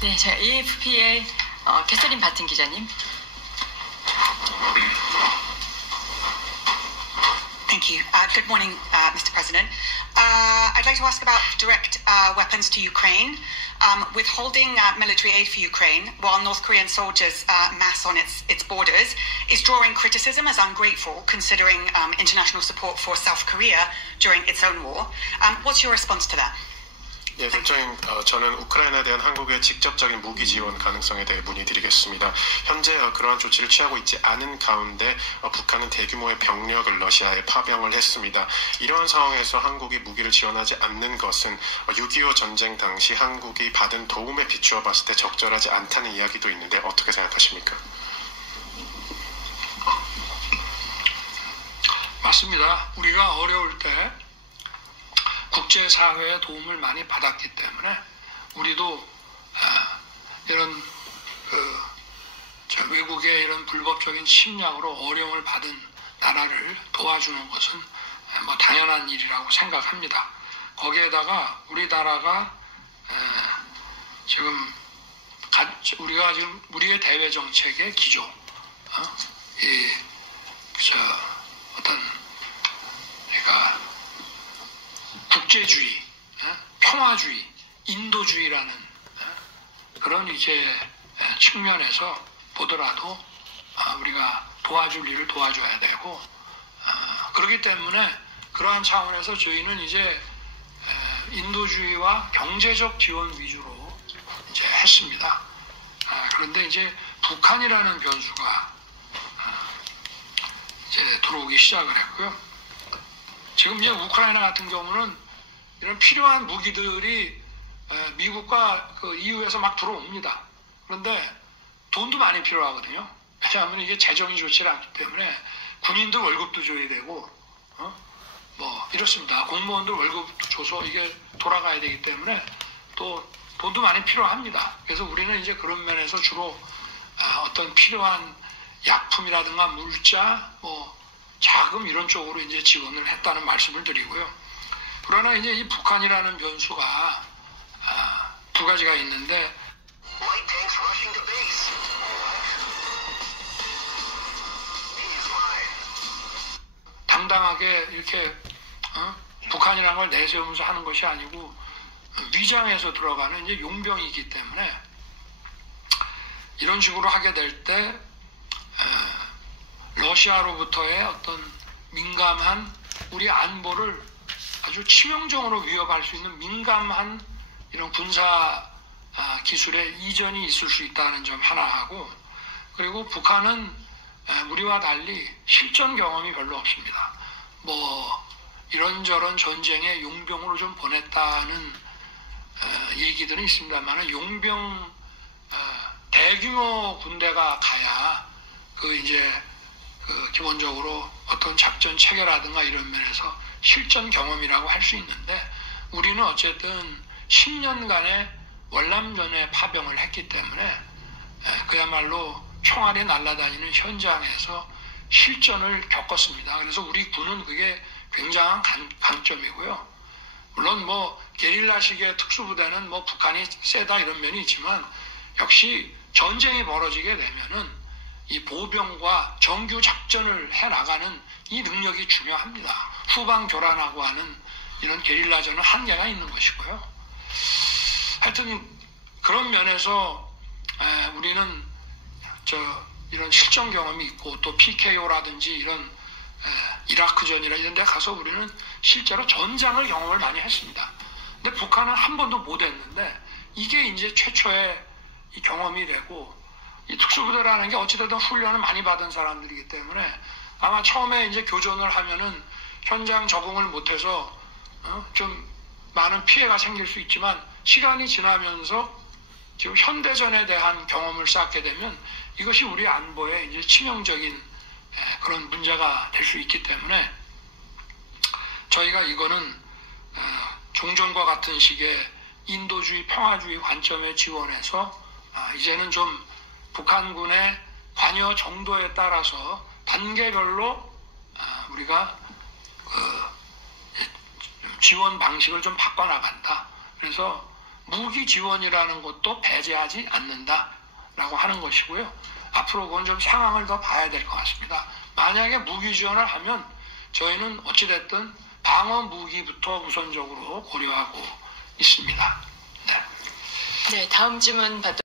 네, 저 AFP의 캐서린 바튼 기자님. Thank you. Good morning, Mr. President. I'd like to ask about direct weapons to Ukraine. Withholding military aid for Ukraine while North Korean soldiers mass on its borders is drawing criticism as ungrateful, considering international support for South Korea during its own war. What's your response to that? 예, 대표님, 저는 우크라이나에 대한 한국의 직접적인 무기 지원 가능성에 대해 문의드리겠습니다. 현재 그러한 조치를 취하고 있지 않은 가운데 북한은 대규모의 병력을 러시아에 파병을 했습니다. 이러한 상황에서 한국이 무기를 지원하지 않는 것은 6.25 전쟁 당시 한국이 받은 도움에 비추어 봤을 때 적절하지 않다는 이야기도 있는데 어떻게 생각하십니까? 맞습니다. 우리가 어려울 때 국제사회의 도움을 많이 받았기 때문에 우리도 이런 외국의 이런 불법적인 침략으로 어려움을 받은 나라를 도와주는 것은 뭐 당연한 일이라고 생각합니다. 거기에다가 우리나라가 지금 우리의 대외 정책의 기조, 그러니까 국제주의, 평화주의, 인도주의라는 그런 이제 측면에서 보더라도 우리가 도와줄 일을 도와줘야 되고, 그렇기 때문에 그러한 차원에서 저희는 이제 인도주의와 경제적 지원 위주로 이제 했습니다. 그런데 이제 북한이라는 변수가 이제 들어오기 시작을 했고요. 지금 이제 우크라이나 같은 경우는 이런 필요한 무기들이 미국과 그 EU에서 막 들어옵니다. 그런데 돈도 많이 필요하거든요. 왜냐하면 이게 재정이 좋지 않기 때문에 군인들 월급도 줘야 되고, 뭐 이렇습니다. 공무원들 월급도 줘서 이게 돌아가야 되기 때문에 또 돈도 많이 필요합니다. 그래서 우리는 이제 그런 면에서 주로 어떤 필요한 약품이라든가 물자, 뭐 자금 이런 쪽으로 이제 지원을 했다는 말씀을 드리고요. 그러나 이제 이 북한이라는 변수가 두 가지가 있는데, 당당하게 이렇게 북한이라는 걸 내세우면서 하는 것이 아니고 위장해서 들어가는 이제 용병이기 때문에 이런 식으로 하게 될 때 러시아로부터의 어떤 민감한 우리 안보를 아주 치명적으로 위협할 수 있는 민감한 이런 군사 기술의 이전이 있을 수 있다는 점 하나 하고, 그리고 북한은 우리와 달리 실전 경험이 별로 없습니다. 뭐 이런저런 전쟁에 용병으로 좀 보냈다는 얘기들은 있습니다만, 용병 대규모 군대가 가야 기본적으로 어떤 작전 체계라든가 이런 면에서 실전 경험이라고 할 수 있는데, 우리는 어쨌든 10년간의 월남전에 파병을 했기 때문에 그야말로 총알이 날아다니는 현장에서 실전을 겪었습니다. 그래서 우리 군은 그게 굉장한 강점이고요. 물론 뭐 게릴라식의 특수부대는 뭐 북한이 세다 이런 면이 있지만, 역시 전쟁이 벌어지게 되면은 이 보병과 정규 작전을 해나가는 이 능력이 중요합니다. 후방 교란하고 하는 이런 게릴라전은 한계가 있는 것이고요. 하여튼 그런 면에서 우리는 이런 실전 경험이 있고, 또 PKO라든지 이런 이라크전이라 이런 데 가서 우리는 실제로 전장을 경험을 많이 했습니다. 근데 북한은 한 번도 못 했는데, 이게 이제 최초의 이 경험이 되고, 이 특수부대라는 게 어찌됐든 훈련을 많이 받은 사람들이기 때문에 아마 처음에 이제 교전을 하면은 현장 적응을 못해서 좀 많은 피해가 생길 수 있지만, 시간이 지나면서 지금 현대전에 대한 경험을 쌓게 되면 이것이 우리 안보에 이제 치명적인 그런 문제가 될 수 있기 때문에, 저희가 이거는 종전과 같은 식의 인도주의, 평화주의 관점에 지원해서 이제는 좀 북한군의 관여 정도에 따라서 단계별로 우리가 지원 방식을 좀 바꿔나간다. 그래서 무기 지원이라는 것도 배제하지 않는다라고 하는 것이고요. 앞으로 그건 좀 상황을 더 봐야 될 것 같습니다. 만약에 무기 지원을 하면 저희는 어찌됐든 방어 무기부터 우선적으로 고려하고 있습니다. 네. 네, 다음 질문 받도록